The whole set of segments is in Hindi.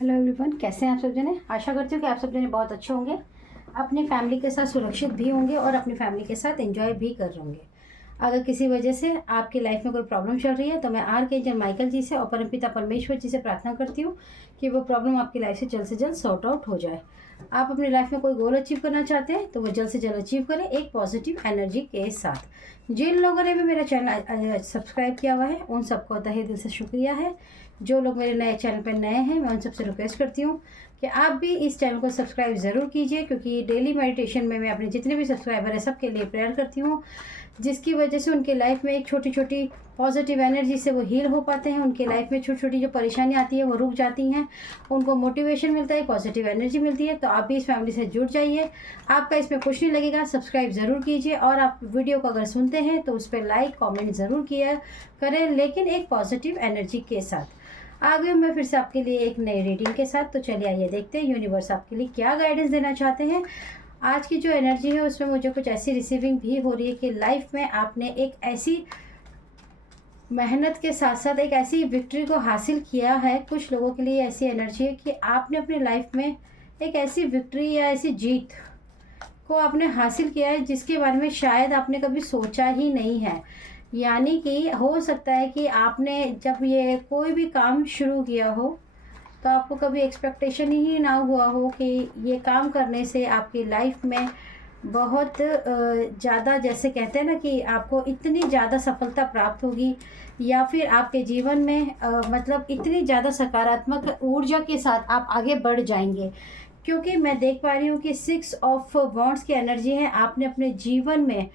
हेलो एवरीवन, कैसे हैं आप सब जने। आशा करती हूँ कि आप सब जने बहुत अच्छे होंगे, अपनी फैमिली के साथ सुरक्षित भी होंगे और अपनी फैमिली के साथ एंजॉय भी कर रहे होंगे। अगर किसी वजह से आपकी लाइफ में कोई प्रॉब्लम चल रही है तो मैं आर्कएंजल माइकल जी से और परमपिता परमेश्वर जी से प्रार्थना करती हूँ कि वो प्रॉब्लम आपकी लाइफ से जल्द सॉर्ट आउट हो जाए। आप अपनी लाइफ में कोई गोल अचीव करना चाहते हैं तो वो जल्द से जल्द अचीव करें एक पॉजिटिव एनर्जी के साथ। जिन लोगों ने भी मेरा चैनल सब्सक्राइब किया हुआ है उन सबको तहे दिल से शुक्रिया है। जो लोग मेरे नए चैनल पर नए हैं मैं उन सबसे रिक्वेस्ट करती हूँ कि आप भी इस चैनल को सब्सक्राइब ज़रूर कीजिए, क्योंकि डेली मेडिटेशन में मैं अपने जितने भी सब्सक्राइबर हैं सबके लिए प्रेयर करती हूँ, जिसकी वजह से उनके लाइफ में एक छोटी छोटी पॉजिटिव एनर्जी से वो हील हो पाते हैं। उनके लाइफ में छोटी छोटी जो परेशानियाँ आती है वो रुक जाती हैं, उनको मोटिवेशन मिलता है, पॉजिटिव एनर्जी मिलती है। तो आप भी इस फैमिली से जुड़ जाइए, आपका इसमें कुछ नहीं लगेगा। सब्सक्राइब ज़रूर कीजिए और आप वीडियो को अगर सुनते हैं तो उस पर लाइक कॉमेंट ज़रूर किया करें, लेकिन एक पॉजिटिव एनर्जी के साथ। आ गई मैं फिर से आपके लिए एक नई रीडिंग के साथ। तो चलिए आइए देखते हैं यूनिवर्स आपके लिए क्या गाइडेंस देना चाहते हैं। आज की जो एनर्जी है उसमें मुझे कुछ ऐसी रिसीविंग भी हो रही है कि लाइफ में आपने एक ऐसी मेहनत के साथ साथ एक ऐसी विक्ट्री को हासिल किया है। कुछ लोगों के लिए ऐसी एनर्जी है कि आपने अपनी लाइफ में एक ऐसी विक्ट्री या ऐसी जीत को आपने हासिल किया है जिसके बारे में शायद आपने कभी सोचा ही नहीं है। यानी कि हो सकता है कि आपने जब ये कोई भी काम शुरू किया हो तो आपको कभी एक्सपेक्टेशन ही ना हुआ हो कि ये काम करने से आपकी लाइफ में बहुत ज़्यादा, जैसे कहते हैं ना कि आपको इतनी ज़्यादा सफलता प्राप्त होगी, या फिर आपके जीवन में मतलब इतनी ज़्यादा सकारात्मक ऊर्जा के साथ आप आगे बढ़ जाएंगे। क्योंकि मैं देख पा रही हूँ कि 6 ऑफ वॉन्ड्स की एनर्जी है। आपने अपने जीवन में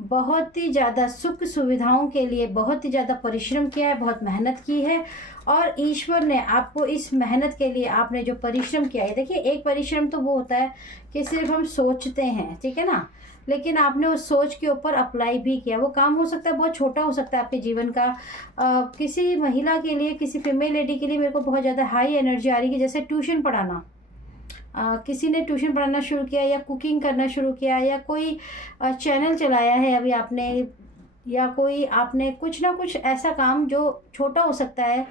बहुत ही ज़्यादा सुख सुविधाओं के लिए बहुत ही ज़्यादा परिश्रम किया है, बहुत मेहनत की है, और ईश्वर ने आपको इस मेहनत के लिए आपने जो परिश्रम किया है, देखिए एक परिश्रम तो वो होता है कि सिर्फ हम सोचते हैं, ठीक है ना, लेकिन आपने उस सोच के ऊपर अप्लाई भी किया। वो काम हो सकता है बहुत छोटा हो सकता है आपके जीवन का। किसी महिला के लिए, किसी फीमेल लेडी के लिए मेरे को बहुत ज़्यादा हाई एनर्जी आ रही है, जैसे ट्यूशन पढ़ाना। किसी ने ट्यूशन पढ़ाना शुरू किया या कुकिंग करना शुरू किया या कोई चैनल चलाया है अभी आपने, या कोई आपने कुछ ना कुछ ऐसा काम जो छोटा हो सकता है,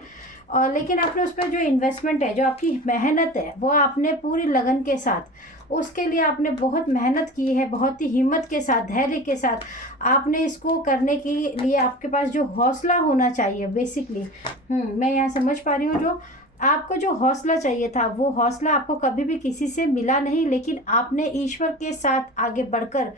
और लेकिन आपने उस पर जो इन्वेस्टमेंट है, जो आपकी मेहनत है, वो आपने पूरी लगन के साथ उसके लिए आपने बहुत मेहनत की है, बहुत ही हिम्मत के साथ, धैर्य के साथ आपने इसको करने के लिए आपके पास जो हौसला होना चाहिए बेसिकली, मैं यहाँ समझ पा रही हूँ, जो आपको जो हौसला चाहिए था वो हौसला आपको कभी भी किसी से मिला नहीं, लेकिन आपने ईश्वर के साथ आगे बढ़कर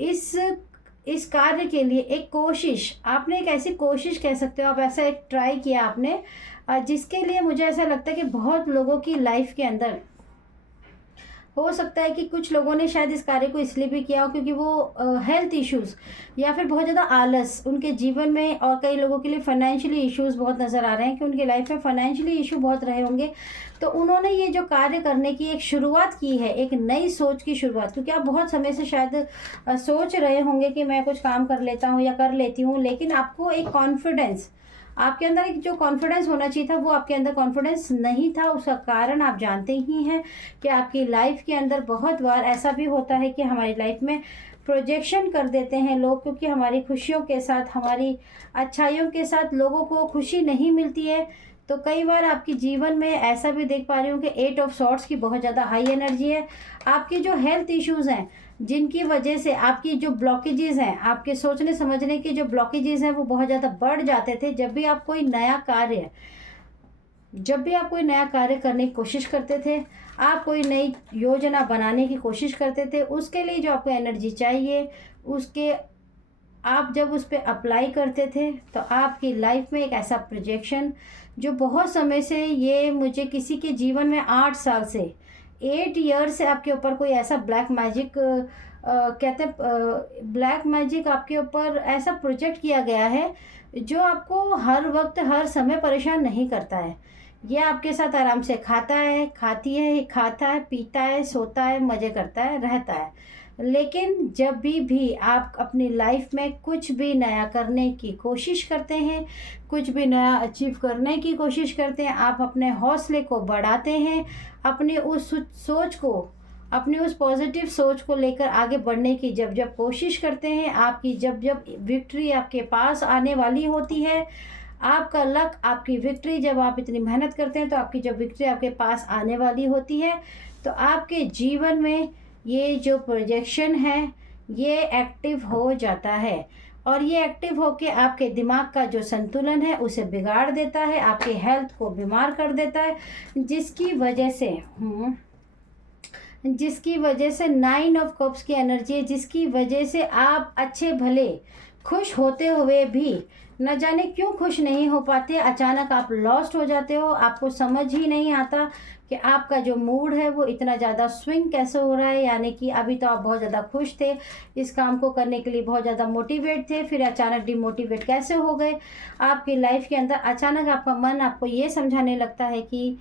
इस कार्य के लिए एक कोशिश, आपने एक ऐसी कोशिश कह सकते हो आप, ऐसा एक ट्राई किया आपने, जिसके लिए मुझे ऐसा लगता है कि बहुत लोगों की लाइफ के अंदर हो सकता है कि कुछ लोगों ने शायद इस कार्य को इसलिए भी किया हो क्योंकि वो हेल्थ इश्यूज़ या फिर बहुत ज़्यादा आलस उनके जीवन में, और कई लोगों के लिए फाइनेंशियली इश्यूज़ बहुत नज़र आ रहे हैं कि उनकी लाइफ में फाइनेंशियली इशू बहुत रहे होंगे। तो उन्होंने ये जो कार्य करने की एक शुरुआत की है, एक नई सोच की शुरुआत, क्योंकि आप बहुत समय से शायद सोच रहे होंगे कि मैं कुछ काम कर लेता हूँ या कर लेती हूँ, लेकिन आपको एक कॉन्फिडेंस, आपके अंदर एक जो कॉन्फिडेंस होना चाहिए था वो आपके अंदर कॉन्फिडेंस नहीं था। उसका कारण आप जानते ही हैं कि आपकी लाइफ के अंदर बहुत बार ऐसा भी होता है कि हमारी लाइफ में प्रोजेक्शन कर देते हैं लोग, क्योंकि हमारी खुशियों के साथ, हमारी अच्छाइयों के साथ लोगों को खुशी नहीं मिलती है। तो कई बार आपके जीवन में ऐसा भी देख पा रही हूँ कि 8 ऑफ सॉर्ट्स की बहुत ज़्यादा हाई एनर्जी है। आपकी जो हेल्थ इश्यूज़ हैं, जिनकी वजह से आपकी जो ब्लॉकेजेस हैं, आपके सोचने समझने के जो ब्लॉकेजेस हैं वो बहुत ज़्यादा बढ़ जाते थे। जब भी आप कोई नया कार्य करने की कोशिश करते थे, आप कोई नई योजना बनाने की कोशिश करते थे, उसके लिए जो आपको एनर्जी चाहिए, उसके आप जब उस पर अप्लाई करते थे तो आपकी लाइफ में एक ऐसा प्रोजेक्शन जो बहुत समय से, ये मुझे किसी के जीवन में 8 साल से, 8 ईयर से आपके ऊपर कोई ऐसा ब्लैक मैजिक कहते हैं, ब्लैक मैजिक आपके ऊपर ऐसा प्रोजेक्ट किया गया है जो आपको हर वक्त हर समय परेशान नहीं करता है। ये आपके साथ आराम से खाता है, खाती है, खाता है, पीता है, सोता है, मज़े करता है, रहता है। लेकिन जब भी आप अपनी लाइफ में कुछ भी नया करने की कोशिश करते हैं, कुछ भी नया अचीव करने की कोशिश करते हैं, आप अपने हौसले को बढ़ाते हैं, अपनी उस सोच को, अपनी उस पॉजिटिव सोच को लेकर आगे बढ़ने की जब कोशिश करते हैं, आपकी जब विक्ट्री आपके पास आने वाली होती है, आपका लक, आपकी विक्ट्री, जब आप इतनी मेहनत करते हैं तो आपकी जब विक्ट्री आपके पास आने वाली होती है तो आपके जीवन में ये जो प्रोजेक्शन है ये एक्टिव हो जाता है, और ये एक्टिव होके आपके दिमाग का जो संतुलन है उसे बिगाड़ देता है, आपके हेल्थ को बीमार कर देता है, जिसकी वजह से 9 ऑफ कप्स की एनर्जी है, जिसकी वजह से आप अच्छे भले खुश होते हुए भी न जाने क्यों खुश नहीं हो पाते, अचानक आप लॉस्ट हो जाते हो, आपको समझ ही नहीं आता कि आपका जो मूड है वो इतना ज़्यादा स्विंग कैसे हो रहा है। यानी कि अभी तो आप बहुत ज़्यादा खुश थे, इस काम को करने के लिए बहुत ज़्यादा मोटिवेट थे, फिर अचानक डिमोटिवेट कैसे हो गए। आपकी लाइफ के अंदर अचानक आपका मन आपको ये समझाने लगता है कि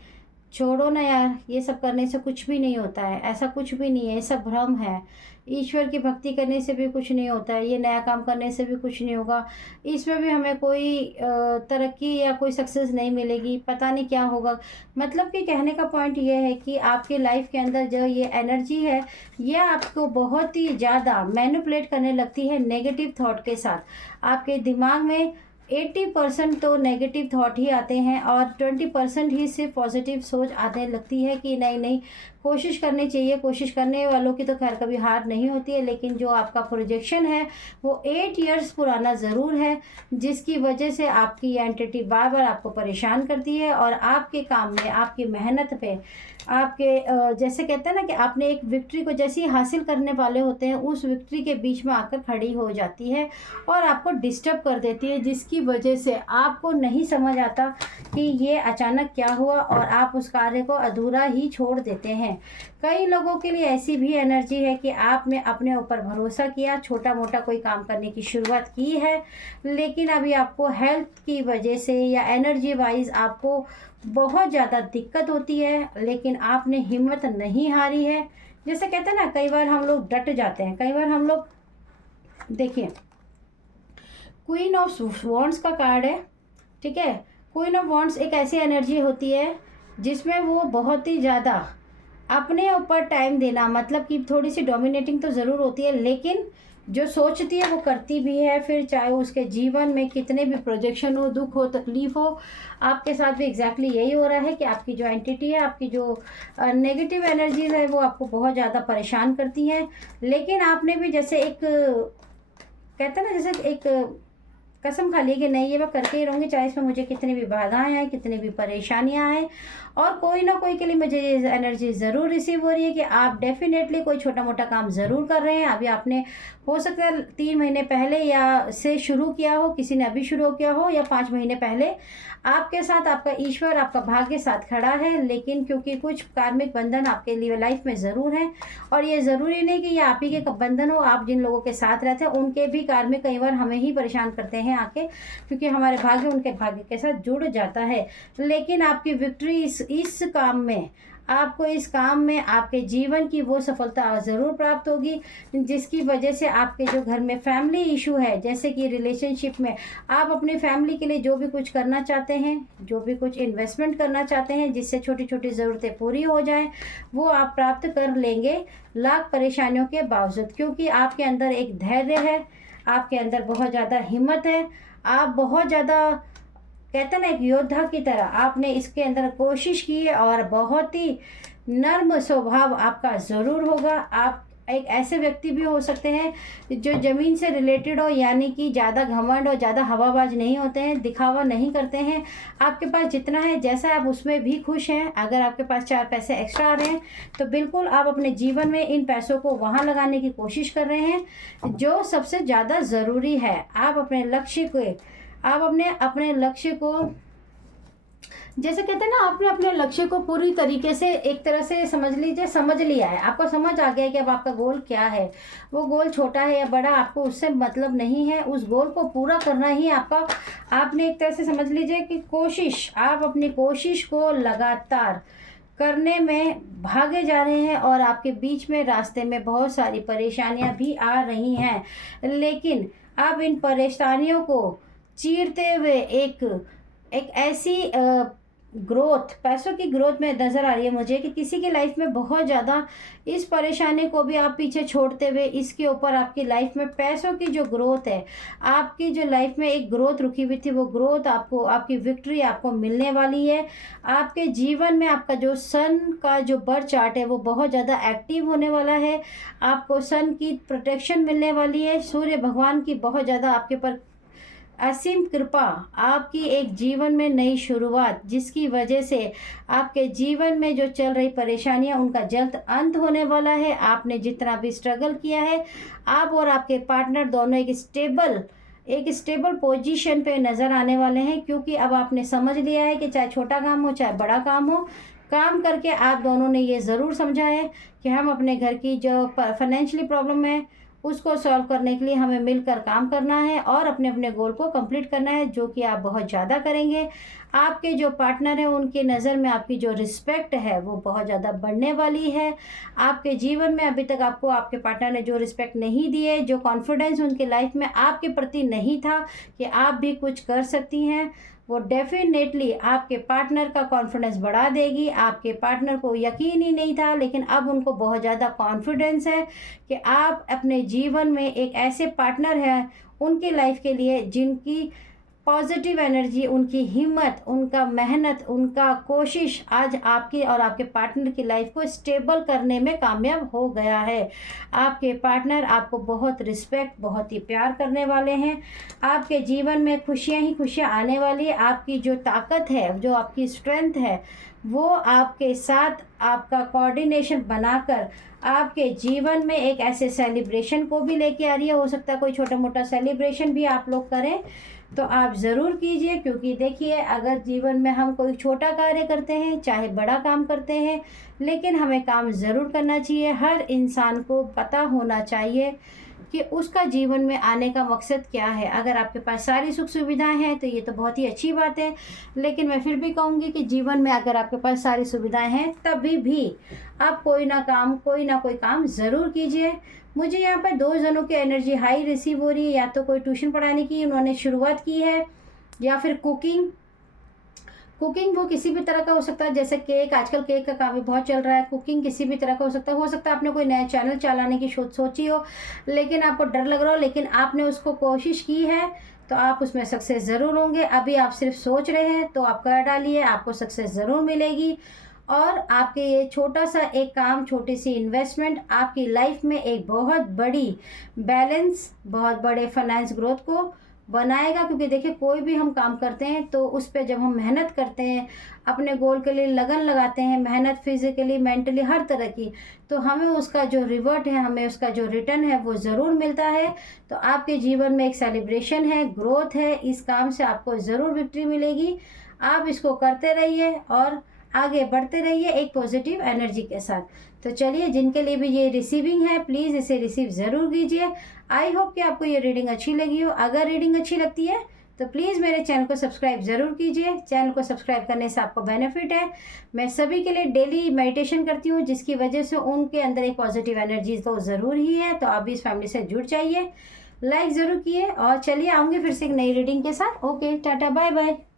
छोड़ो ना यार, ये सब करने से कुछ भी नहीं होता है, ऐसा कुछ भी नहीं है, ये सब भ्रम है, ईश्वर की भक्ति करने से भी कुछ नहीं होता है, ये नया काम करने से भी कुछ नहीं होगा, इसमें भी हमें कोई तरक्की या कोई सक्सेस नहीं मिलेगी, पता नहीं क्या होगा। मतलब कि कहने का पॉइंट ये है कि आपके लाइफ के अंदर जो ये एनर्जी है ये आपको बहुत ही ज़्यादा मैनिपुलेट करने लगती है नेगेटिव थॉट के साथ। आपके दिमाग में 80% तो नेगेटिव थॉट ही आते हैं और 20% ही सिर्फ पॉजिटिव सोच आने लगती है कि नहीं नहीं कोशिश करनी चाहिए। कोशिश करने वालों की तो खैर कभी हार नहीं होती है, लेकिन जो आपका प्रोजेक्शन है वो 8 इयर्स पुराना ज़रूर है, जिसकी वजह से आपकी ये एंटिटी बार बार आपको परेशान करती है और आपके काम में, आपकी मेहनत पे, आपके जैसे कहते हैं ना कि आपने एक विक्ट्री को जैसे ही हासिल करने वाले होते हैं उस विक्ट्री के बीच में आकर खड़ी हो जाती है और आपको डिस्टर्ब कर देती है, जिसकी वजह से आपको नहीं समझ आता कि ये अचानक क्या हुआ और आप उस कार्य को अधूरा ही छोड़ देते हैं। कई लोगों के लिए ऐसी भी एनर्जी है कि आपने अपने ऊपर भरोसा किया, छोटा मोटा कोई काम करने की शुरुआत की है, लेकिन अभी आपको हेल्थ की वजह से या एनर्जी वाइज आपको बहुत ज़्यादा दिक्कत होती है, लेकिन आपने हिम्मत नहीं हारी है। जैसे कहते हैं ना, कई बार हम लोग डट जाते हैं, कई बार हम लोग, देखिए क्वीन ऑफ वॉन्ड्स का कार्ड है, ठीक है। क्वीन ऑफ वॉन्ड्स एक ऐसी एनर्जी होती है जिसमें वो बहुत ही ज़्यादा अपने ऊपर टाइम देना, मतलब कि थोड़ी सी डोमिनेटिंग तो ज़रूर होती है, लेकिन जो सोचती है वो करती भी है। फिर चाहे उसके जीवन में कितने भी प्रोजेक्शन हो, दुख हो, तकलीफ हो, आपके साथ भी एग्जैक्टली यही हो रहा है कि आपकी जो एंटिटी है, आपकी जो नेगेटिव एनर्जीज है वो आपको बहुत ज़्यादा परेशान करती हैं। लेकिन आपने भी जैसे एक कहते हैं ना, जैसे एक कसम खा ली कि नहीं ये मैं करके ही रहूँगी, चाहे इसमें मुझे कितनी भी बाधाएं आए, कितनी भी परेशानियां आए, और कोई ना कोई के लिए मुझे ये एनर्जी ज़रूर रिसीव हो रही है कि आप डेफिनेटली कोई छोटा मोटा काम ज़रूर कर रहे हैं। अभी आपने हो सकता है 3 महीने पहले या से शुरू किया हो, किसी ने अभी शुरू किया हो, या 5 महीने पहले आपके साथ आपका ईश्वर, आपका भाग्य साथ खड़ा है, लेकिन क्योंकि कुछ कार्मिक बंधन आपके लिए लाइफ में ज़रूर हैं, और ये ज़रूरी नहीं कि ये आप ही के बंधन हो, आप जिन लोगों के साथ रहते हैं उनके भी कार्मिक कई बार हमें ही परेशान करते हैं आके, क्योंकि हमारे भाग्य उनके भाग्य के साथ जुड़ जाता है। लेकिन आपकी विक्ट्री इस काम में, आपको इस काम में आपके जीवन की वो सफलता ज़रूर प्राप्त होगी, जिसकी वजह से आपके जो घर में फैमिली इशू है, जैसे कि रिलेशनशिप में आप अपनी फैमिली के लिए जो भी कुछ करना चाहते हैं, जो भी कुछ इन्वेस्टमेंट करना चाहते हैं जिससे छोटी छोटी ज़रूरतें पूरी हो जाएं, वो आप प्राप्त कर लेंगे लाख परेशानियों के बावजूद, क्योंकि आपके अंदर एक धैर्य है, आपके अंदर बहुत ज़्यादा हिम्मत है, आप बहुत ज़्यादा कहते हैं ना एक योद्धा की तरह आपने इसके अंदर कोशिश की है, और बहुत ही नर्म स्वभाव आपका ज़रूर होगा। आप एक ऐसे व्यक्ति भी हो सकते हैं जो ज़मीन से रिलेटेड हो, यानी कि ज़्यादा घमंड और ज़्यादा हवाबाज नहीं होते हैं, दिखावा नहीं करते हैं। आपके पास जितना है, जैसा आप उसमें भी खुश हैं। अगर आपके पास 4 पैसे एक्स्ट्रा आ रहे हैं तो बिल्कुल आप अपने जीवन में इन पैसों को वहाँ लगाने की कोशिश कर रहे हैं जो सबसे ज़्यादा ज़रूरी है। आप अपने लक्ष्य को जैसे कहते हैं ना, आपने अपने लक्ष्य को पूरी तरीके से एक तरह से समझ लिया है, आपको समझ आ गया है कि अब आपका गोल क्या है। वो गोल छोटा है या बड़ा, आपको उससे मतलब नहीं है, उस गोल को पूरा करना ही आपने एक तरह से समझ लीजिए कि आप अपनी कोशिश को लगातार करने में भागे जा रहे हैं, और आपके बीच में रास्ते में बहुत सारी परेशानियां भी आ रही हैं, लेकिन आप इन परेशानियों को चीरते हुए एक ऐसी ग्रोथ, पैसों की ग्रोथ में नज़र आ रही है मुझे कि किसी की लाइफ में बहुत ज़्यादा इस परेशानी को भी आप पीछे छोड़ते हुए इसके ऊपर आपकी लाइफ में पैसों की जो ग्रोथ है, आपकी जो लाइफ में एक ग्रोथ रुकी हुई थी, वो ग्रोथ आपको, आपकी विक्ट्री आपको मिलने वाली है। आपके जीवन में आपका जो सन का जो बर्थ चार्ट है वो बहुत ज़्यादा एक्टिव होने वाला है। आपको सन की प्रोटेक्शन मिलने वाली है, सूर्य भगवान की बहुत ज़्यादा आपके ऊपर असीम कृपा, आपकी एक जीवन में नई शुरुआत, जिसकी वजह से आपके जीवन में जो चल रही परेशानियां उनका जल्द अंत होने वाला है। आपने जितना भी स्ट्रगल किया है, आप और आपके पार्टनर दोनों एक स्टेबल पोजीशन पे नज़र आने वाले हैं, क्योंकि अब आपने समझ लिया है कि चाहे छोटा काम हो चाहे बड़ा काम हो, काम करके आप दोनों ने ये ज़रूर समझा है कि हम अपने घर की जो फाइनेंशियली प्रॉब्लम है उसको सॉल्व करने के लिए हमें मिलकर काम करना है और अपने अपने गोल को कंप्लीट करना है, जो कि आप बहुत ज़्यादा करेंगे। आपके जो पार्टनर हैं उनकी नज़र में आपकी जो रिस्पेक्ट है वो बहुत ज़्यादा बढ़ने वाली है। आपके जीवन में अभी तक आपको आपके पार्टनर ने जो रिस्पेक्ट नहीं दी है, जो कॉन्फिडेंस उनके लाइफ में आपके प्रति नहीं था कि आप भी कुछ कर सकती हैं, वो डेफिनेटली आपके पार्टनर का कॉन्फिडेंस बढ़ा देगी। आपके पार्टनर को यकीन ही नहीं था, लेकिन अब उनको बहुत ज़्यादा कॉन्फिडेंस है कि आप अपने जीवन में एक ऐसे पार्टनर हैं उनकी लाइफ के लिए जिनकी पॉजिटिव एनर्जी, उनकी हिम्मत, उनका मेहनत, उनका कोशिश आज आपकी और आपके पार्टनर की लाइफ को स्टेबल करने में कामयाब हो गया है। आपके पार्टनर आपको बहुत रिस्पेक्ट, बहुत ही प्यार करने वाले हैं। आपके जीवन में खुशियां ही खुशियां आने वाली है। आपकी जो ताकत है, जो आपकी स्ट्रेंथ है, वो आपके साथ आपका कोऑर्डिनेशन बनाकर आपके जीवन में एक ऐसे सेलिब्रेशन को भी लेके आ रही है। हो सकता है कोई छोटा मोटा सेलिब्रेशन भी आप लोग करें, तो आप ज़रूर कीजिए, क्योंकि देखिए अगर जीवन में हम कोई छोटा कार्य करते हैं चाहे बड़ा काम करते हैं, लेकिन हमें काम ज़रूर करना चाहिए। हर इंसान को पता होना चाहिए कि उसका जीवन में आने का मकसद क्या है। अगर आपके पास सारी सुख सुविधाएं हैं तो ये तो बहुत ही अच्छी बात है, लेकिन मैं फिर भी कहूँगी कि जीवन में अगर आपके पास सारी सुविधाएं हैं तभी भी आप कोई ना कोई काम ज़रूर कीजिए। मुझे यहाँ पर 2 जनों की एनर्जी हाई रिसीव हो रही है, या तो कोई ट्यूशन पढ़ाने की उन्होंने शुरुआत की है, या फिर कुकिंग वो किसी भी तरह का हो सकता है। जैसे केक, आजकल केक का काम भी बहुत चल रहा है। कुकिंग किसी भी तरह का हो सकता है। आपने कोई नया चैनल चलाने की सोची हो, लेकिन आपको डर लग रहा हो, लेकिन आपने उसको कोशिश की है, तो आप उसमें सक्सेस ज़रूर होंगे। अभी आप सिर्फ सोच रहे हैं तो आप कर डालिए, आपको सक्सेस ज़रूर मिलेगी। और आपके ये छोटा सा एक काम, छोटी सी इन्वेस्टमेंट आपकी लाइफ में एक बहुत बड़ी बैलेंस, बहुत बड़े फाइनेंस ग्रोथ को बनाएगा। क्योंकि देखिए कोई भी हम काम करते हैं तो उस पर जब हम मेहनत करते हैं, अपने गोल के लिए लगन लगाते हैं, मेहनत फिजिकली मेंटली हर तरह की, तो हमें उसका जो रिवर्ट है, हमें उसका जो रिटर्न है वो ज़रूर मिलता है। तो आपके जीवन में एक सेलिब्रेशन है, ग्रोथ है, इस काम से आपको ज़रूर विक्ट्री मिलेगी। आप इसको करते रहिए और आगे बढ़ते रहिए एक पॉजिटिव एनर्जी के साथ। तो चलिए, जिनके लिए भी ये रिसीविंग है प्लीज़ इसे रिसीव ज़रूर कीजिए। आई होप कि आपको ये रीडिंग अच्छी लगी हो। अगर रीडिंग अच्छी लगती है तो प्लीज़ मेरे चैनल को सब्सक्राइब ज़रूर कीजिए। चैनल को सब्सक्राइब करने से आपको बेनिफिट है। मैं सभी के लिए डेली मेडिटेशन करती हूँ, जिसकी वजह से उनके अंदर एक पॉजिटिव एनर्जी तो ज़रूर ही है। तो आप भी इस फैमिली से जुड़ जाइए, लाइक ज़रूर किए। और चलिए, आऊँगी फिर से एक नई रीडिंग के साथ। Okay, tata, bye bye.